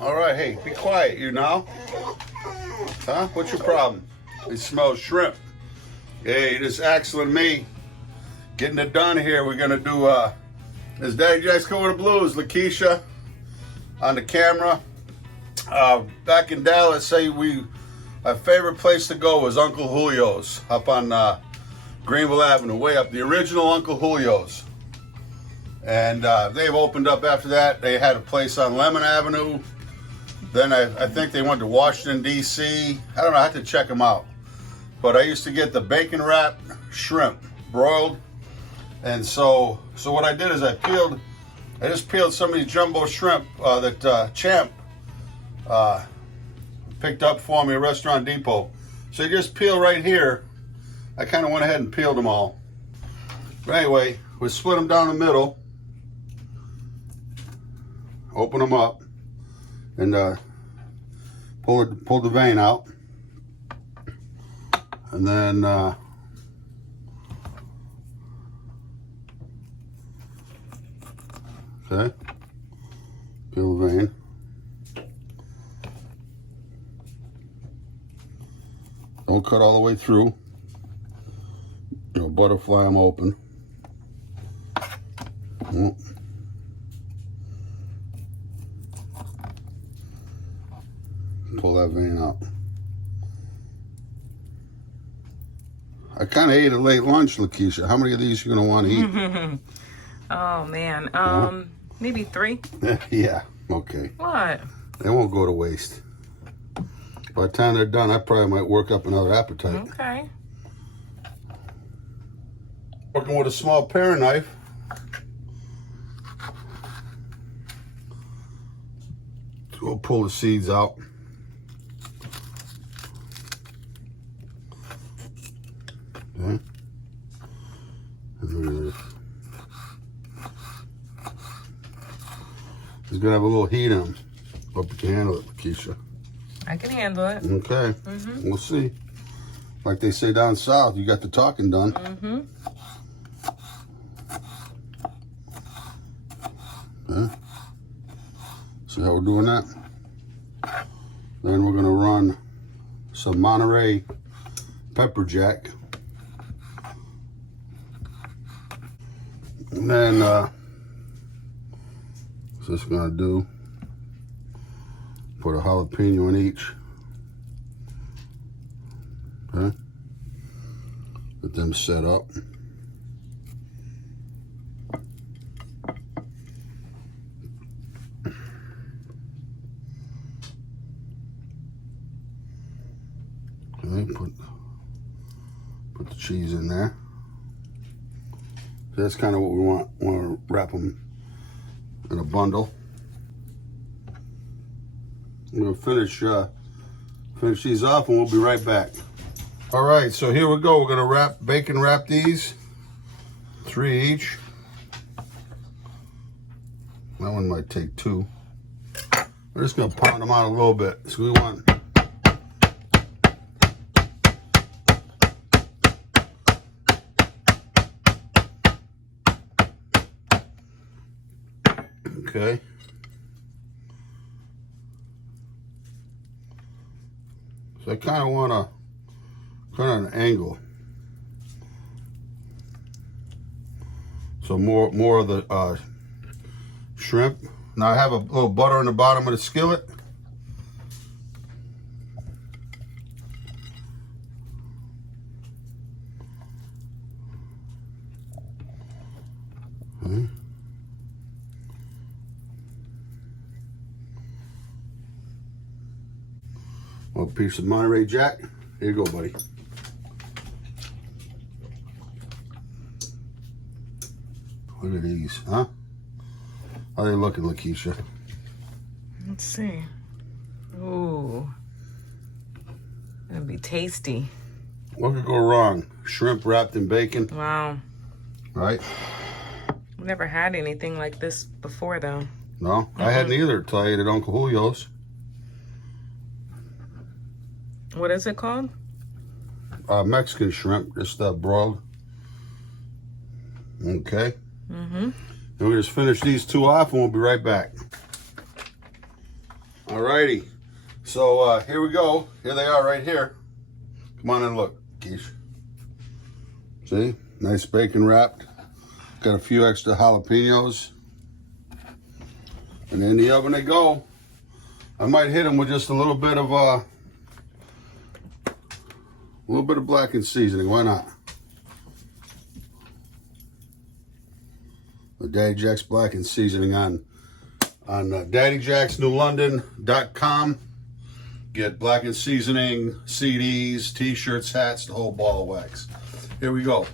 All right, hey, be quiet, you now. Huh? What's your problem? It smells shrimp. Hey, this is Axel and me getting it done here. We're gonna do this Daddy Jack's Going to Blues. Lakeisha on the camera. Back in Dallas, our favorite place to go was Uncle Julio's up on Greenville Avenue, way up, the original Uncle Julio's. And they've opened up after that. They had a place on Lemon Avenue. Then I think they went to Washington, D.C. I don't know, I have to check them out. But I used to get the bacon wrapped shrimp, broiled. And so what I did is I just peeled some of these jumbo shrimp that Champ picked up for me at Restaurant Depot. So you just peel right here. I kind of went ahead and peeled them all. But anyway, we split them down the middle. Open them up and pull the vein out. And then okay, peel the vein. Don't cut all the way through. You know, butterfly them open. Pull that vein out. I kind of ate a late lunch, Lakeisha. How many of these you gonna want to eat? Oh man, maybe 3. Yeah. Okay. What? They won't go to waste. By the time they're done, I probably might work up another appetite. Okay. Working with a small paring knife. We'll pull the seeds out. Okay. It's gonna have a little heat in them. Hope you can handle it, Lakeisha. I can handle it. Okay. We'll see. Like they say down south, you got the talking done. Okay. See how we're doing that? Then we're gonna run some Monterey pepper jack. And then what's this gonna do? Put a jalapeno in each. Okay. Get them set up. Okay, put the cheese in there. So that's kind of what we want. We want to wrap them in a bundle. I'm gonna finish these off, and we'll be right back. All right, so here we go. We're gonna bacon wrap these, 3 each. That one might take 2. We're just gonna pound them out a little bit. So we want. Okay. So I kind of want to cut on an angle. So more of the shrimp. Now I have a little butter in the bottom of the skillet. Okay. A piece of Monterey Jack. Here you go, buddy. Look at these, huh? How are they looking, Lakeisha? Let's see. Ooh. That'd be tasty. What could go wrong? Shrimp wrapped in bacon. Wow. Right? I've never had anything like this before, though. No? I hadn't either until I ate at Uncle Julio's. What is it called? Mexican shrimp, just broiled. Okay. Mm-hmm. Then we just finish these 2 off and we'll be right back. Alrighty. So here we go. Here they are right here. Come on and look, Keish. See? Nice bacon wrapped. Got a few extra jalapenos. And in the oven they go. I might hit them with just a little bit of blackened seasoning. Why not? The Daddy Jack's blackened seasoning on daddyjacksnewlondon.com. Get blackened seasoning, CDs, t-shirts, hats, the whole ball of wax. Here we go.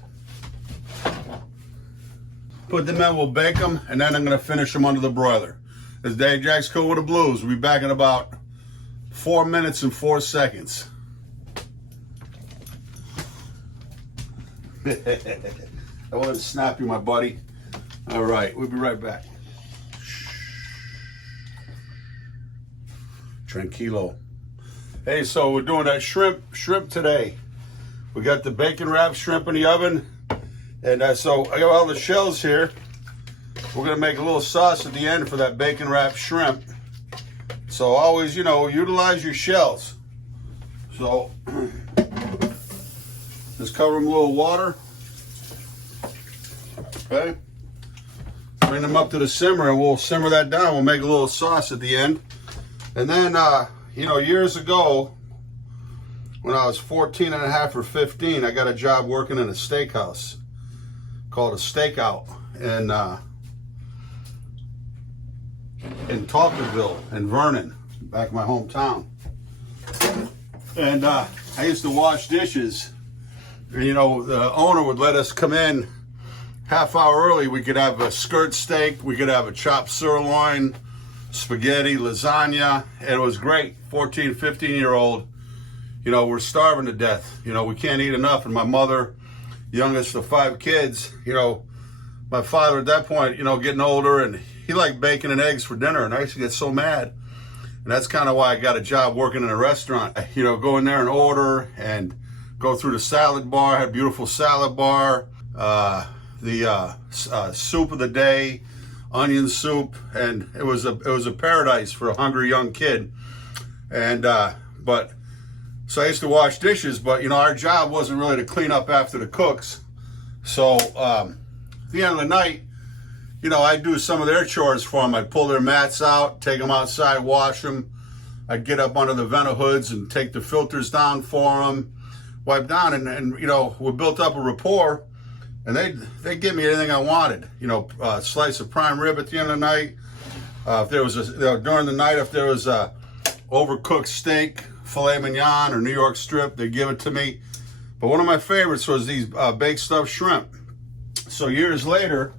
Put them in, we'll bake them, and then I'm going to finish them under the broiler. This is Daddy Jack's Cool with the Blues. We'll be back in about 4 minutes and 4 seconds. I wanted to snap you, my buddy. All right, we'll be right back. Tranquilo. Hey, so we're doing that shrimp today. We got the bacon wrapped shrimp in the oven. And so I got all the shells here. We're gonna make a little sauce at the end for that bacon wrapped shrimp. So always, utilize your shells. So just cover them with a little water. Okay. Bring them up to the simmer and we'll simmer that down. We'll make a little sauce at the end. And then, years ago, when I was 14 and a half or 15, I got a job working in a steakhouse called a Stakeout in Talkerville in Vernon, back in my hometown. And I used to wash dishes. And, the owner would let us come in half hour early. We could have a skirt steak, we could have a chopped sirloin, spaghetti, lasagna, and it was great. 14, 15-year-old, we're starving to death. We can't eat enough. And my mother, youngest of 5 kids, my father at that point, getting older, and he liked bacon and eggs for dinner, and I used to get so mad. And that's kind of why I got a job working in a restaurant. Go in there and order and go through the salad bar. I had a beautiful salad bar, the soup of the day, onion soup, and it was a paradise for a hungry young kid. And so I used to wash dishes, but our job wasn't really to clean up after the cooks. So at the end of the night, I'd do some of their chores for them. I'd pull their mats out, take them outside, wash them. I'd get up under the vent hoods and take the filters down for them, wipe down, and we built up a rapport. And they'd give me anything I wanted. A slice of prime rib at the end of the night. If there was during the night, if there was a overcooked steak, filet mignon, or New York strip, they'd give it to me. But one of my favorites was these baked stuffed shrimp. So years later,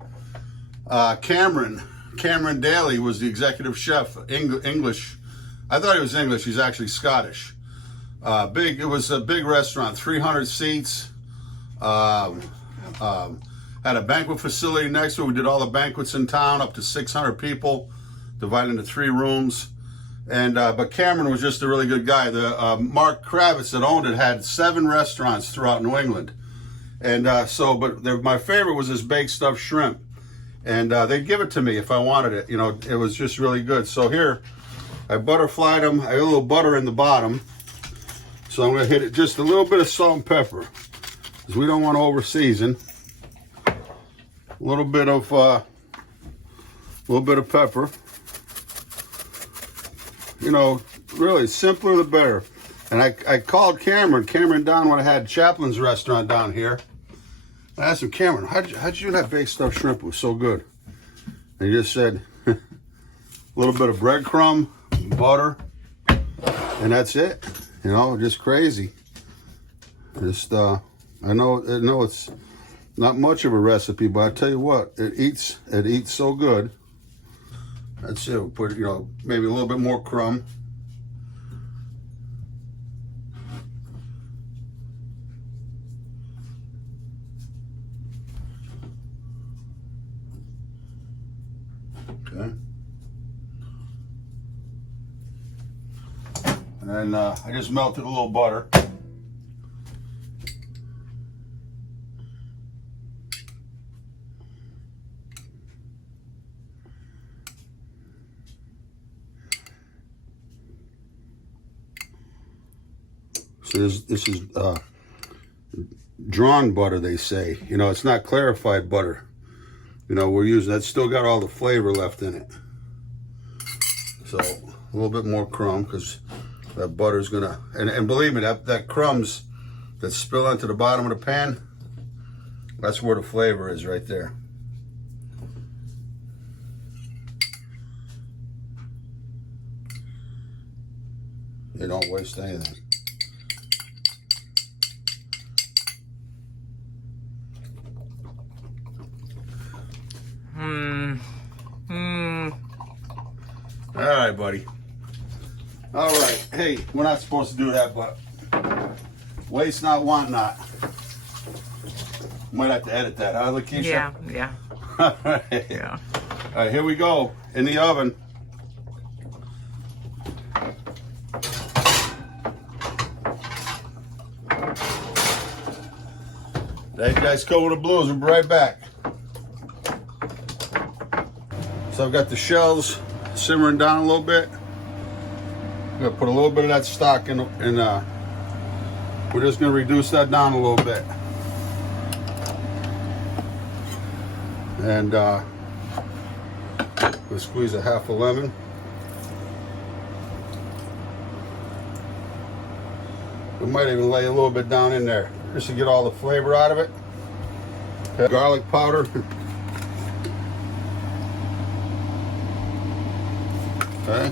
Cameron Daly was the executive chef, English. I thought he was English. He's actually Scottish. It was a big restaurant, 300 seats. Had a banquet facility next to it. We did all the banquets in town, up to 600 people, divided into 3 rooms. And but Cameron was just a really good guy. The Mark Kravitz that owned it had 7 restaurants throughout New England. And my favorite was this baked stuffed shrimp. And they'd give it to me if I wanted it. It was just really good. So here, I butterflied them. I got a little butter in the bottom. So I'm gonna hit it just a little bit of salt and pepper, because we don't want to over season. A little bit of pepper. Really simpler the better. And I called Cameron down when I had Chaplin's restaurant down here. I asked him, Cameron, how'd you do that baked stuffed shrimp? It was so good. And he just said, a little bit of breadcrumb, butter, and that's it. Just crazy. I know it's not much of a recipe, but I tell you what, it eats so good. That's it. We'll put maybe a little bit more crumb. Okay. And then I just melted a little butter. So this is drawn butter, they say. You know, it's not clarified butter. You know, we're using, that's still got all the flavor left in it. So a little bit more crumb, because that butter's gonna, and believe me, that crumbs that spill onto the bottom of the pan, that's where the flavor is right there. You don't waste anything. All right, buddy. All right. Hey, we're not supposed to do that, but waste not, want not. Might have to edit that, huh, Lakeisha? Yeah. All right. Yeah. All right, here we go in the oven. There you guys go with the blues. We'll be right back. So I've got the shells simmering down a little bit. I'm gonna put a little bit of that stock in, and we're just gonna reduce that down a little bit. And we'll squeeze a half a lemon. We might even lay a little bit down in there just to get all the flavor out of it. Okay. Garlic powder. Okay.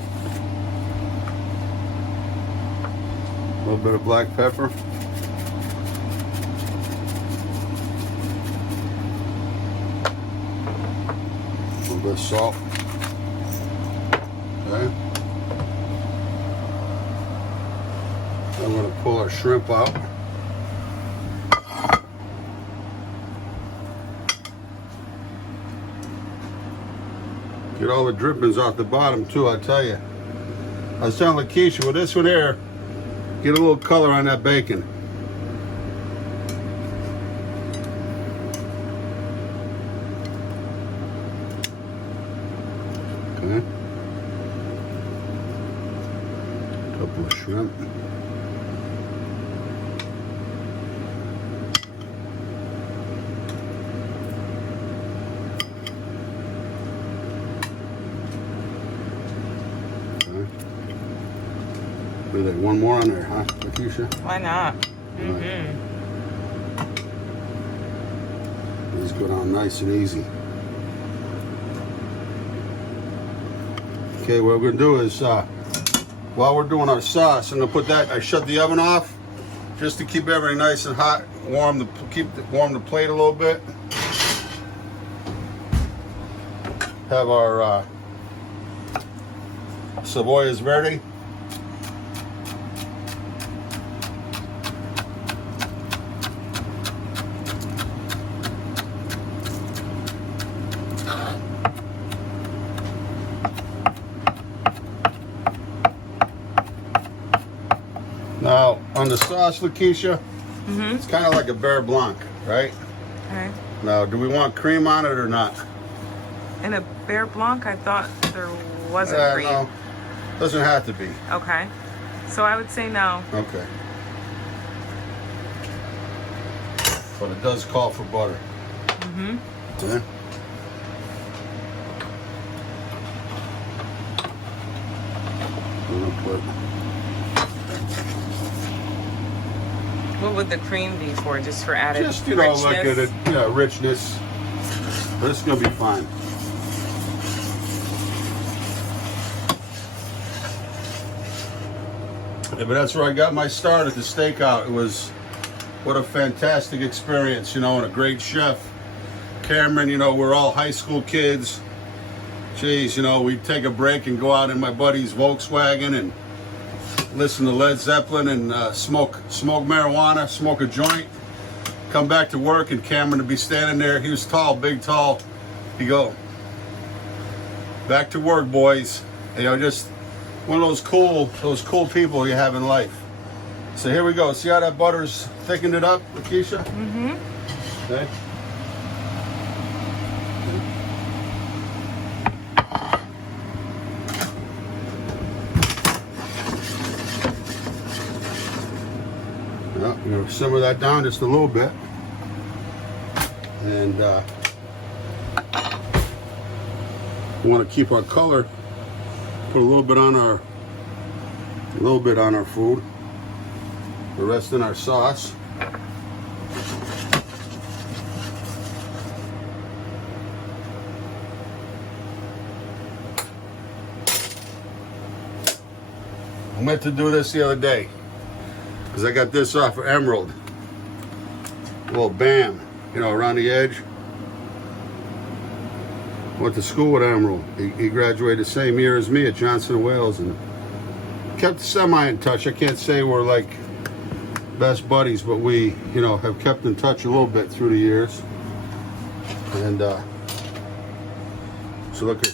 A little bit of black pepper. A little bit of salt. Okay. I'm going to pull our shrimp out. Get all the drippings off the bottom too, I tell you. I was telling Lakeisha, with this one here, get a little color on that bacon. Okay. Couple of shrimp. One more on there, huh, Lakeisha? Why not? Mm-hmm. These go down nice and easy. Okay, what we're gonna do is, while we're doing our sauce, I'm gonna put that. I shut the oven off just to keep everything nice and hot. Warm the plate a little bit. Have our cebollas verde. Now, on the sauce, Lakeisha, it's kind of like a Beurre Blanc, right? Okay. Now, do we want cream on it or not? In a Beurre Blanc, I thought there wasn't cream. No, doesn't have to be. Okay. So I would say no. Okay. But it does call for butter. Mm-hmm. Okay. What would the cream be for? Just for added Just, you know, richness? like a richness. But it's going to be fine. Yeah, but that's where I got my start at the Stakeout. It was, what a fantastic experience, you know, and a great chef. Cameron, you know, we're all high school kids. Jeez, you know, we'd take a break and go out in my buddy's Volkswagen and listen to Led Zeppelin and smoke marijuana, smoke a joint. Come back to work and Cameron would be standing there. He was tall, big, tall. He'd go, back to work, boys. You know, just one of those cool people you have in life. So here we go. See how that butter's thickened it up, Lakeisha? Mm-hmm. Okay. You know, simmer that down just a little bit. And we want to keep our color. Put a little bit on our food. The rest in our sauce. I meant to do this the other day because I got this off of Emerald. A little bam, you know, around the edge. Went to school with Emerald. He graduated the same year as me at Johnson & Wales and kept semi in touch. I can't say we're like best buddies, but we, you know, have kept in touch a little bit through the years. And so look at.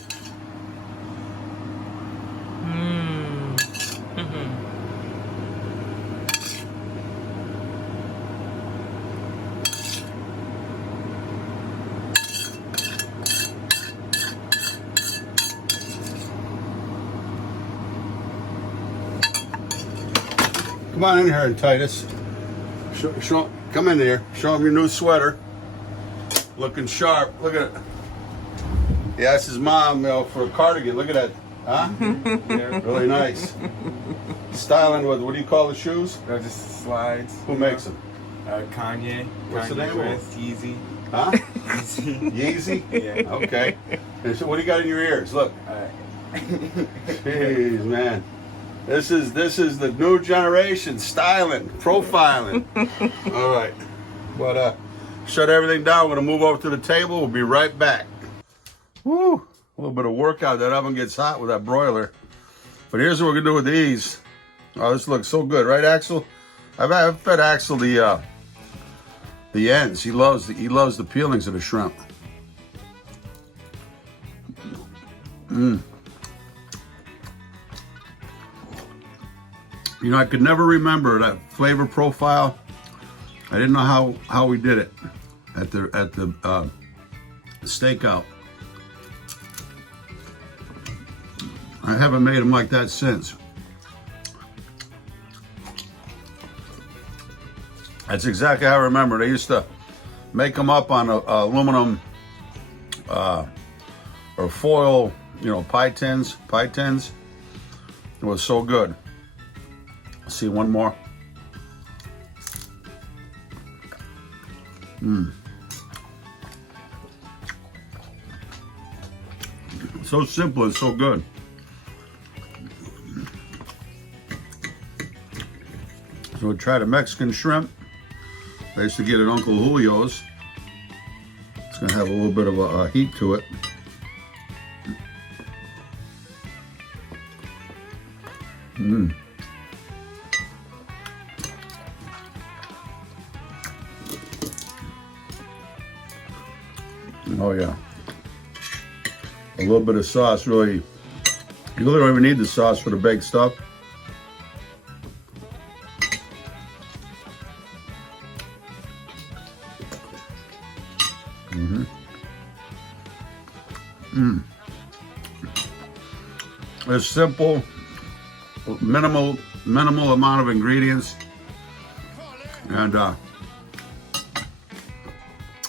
Come on in here, Titus. Come in here. Show him your new sweater. Looking sharp. Look at it. He asked his mom, you know, for a cardigan. Look at that. Huh? Yeah. Really nice. Styling with, what do you call the shoes? They're just slides. Who makes them? Kanye. What's the name of it? Yeezy. Huh? Yeezy. Yeezy? Yeah. Okay. And so what do you got in your ears? Look. Jeez, man. This is the new generation styling, profiling. All right, but shut everything down. We're gonna move over to the table. We'll be right back. Woo! A little bit of workout. That oven gets hot with that broiler. But here's what we're gonna do with these. Oh, this looks so good, right, Axel? I've fed Axel the ends. He loves the peelings of the shrimp. You know, I could never remember that flavor profile. I didn't know how we did it at the stakeout. I haven't made them like that since. That's exactly how I remember. They used to make them up on aluminum or foil, you know, pie tins. It was so good. See one more. So simple and so good. So we tried a Mexican shrimp. I used to get it at Uncle Julio's. It's gonna have a little bit of a heat to it. Oh yeah. A little bit of sauce, really. You really don't even need the sauce for the baked stuff. It's simple, minimal amount of ingredients, and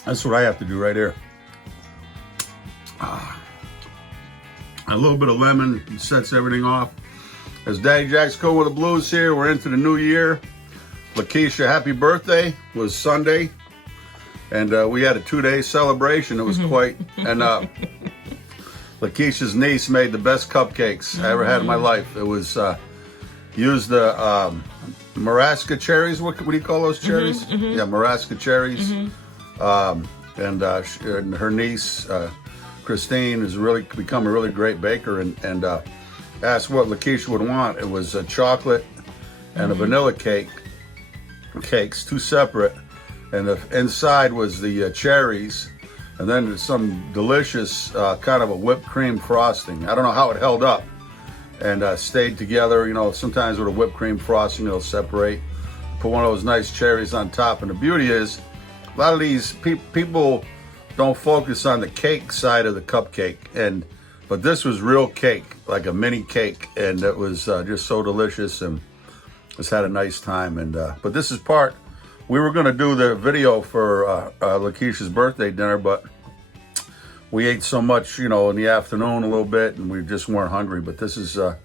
that's what I have to do right here. A little bit of lemon sets everything off. As Daddy Jack's going with the blues here, we're into the new year. Lakeisha, happy birthday, was Sunday. And we had a 2-day celebration. It was quite, and Lakeisha's niece made the best cupcakes I ever had in my life. It was, used the Marasca cherries. What do you call those cherries? Yeah, Marasca cherries. And her niece, Christine, has really become a really great baker, and asked what Lakeisha would want. It was a chocolate and a vanilla cakes, two separate, and the inside was the cherries, and then some delicious kind of a whipped cream frosting. I don't know how it held up and stayed together. You know, sometimes with a whipped cream frosting, it'll separate. Put one of those nice cherries on top, and the beauty is, a lot of these people don't focus on the cake side of the cupcake, but this was real cake, like a mini cake, and it was just so delicious, and just had a nice time. And but this is part We were gonna do the video for Lakeisha's birthday dinner, but we ate so much, you know, in the afternoon a little bit, and we just weren't hungry. But this is the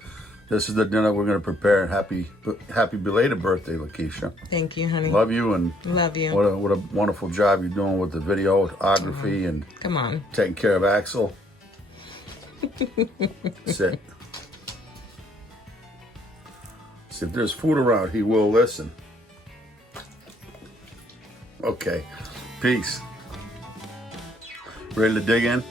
dinner we're gonna prepare. Happy belated birthday, Lakeisha. Thank you, honey. Love you, and Love you. what a wonderful job you're doing with the videography and Come on. taking care of Axel. Sit. So if there's food around, he will listen. Okay. Peace. Ready to dig in?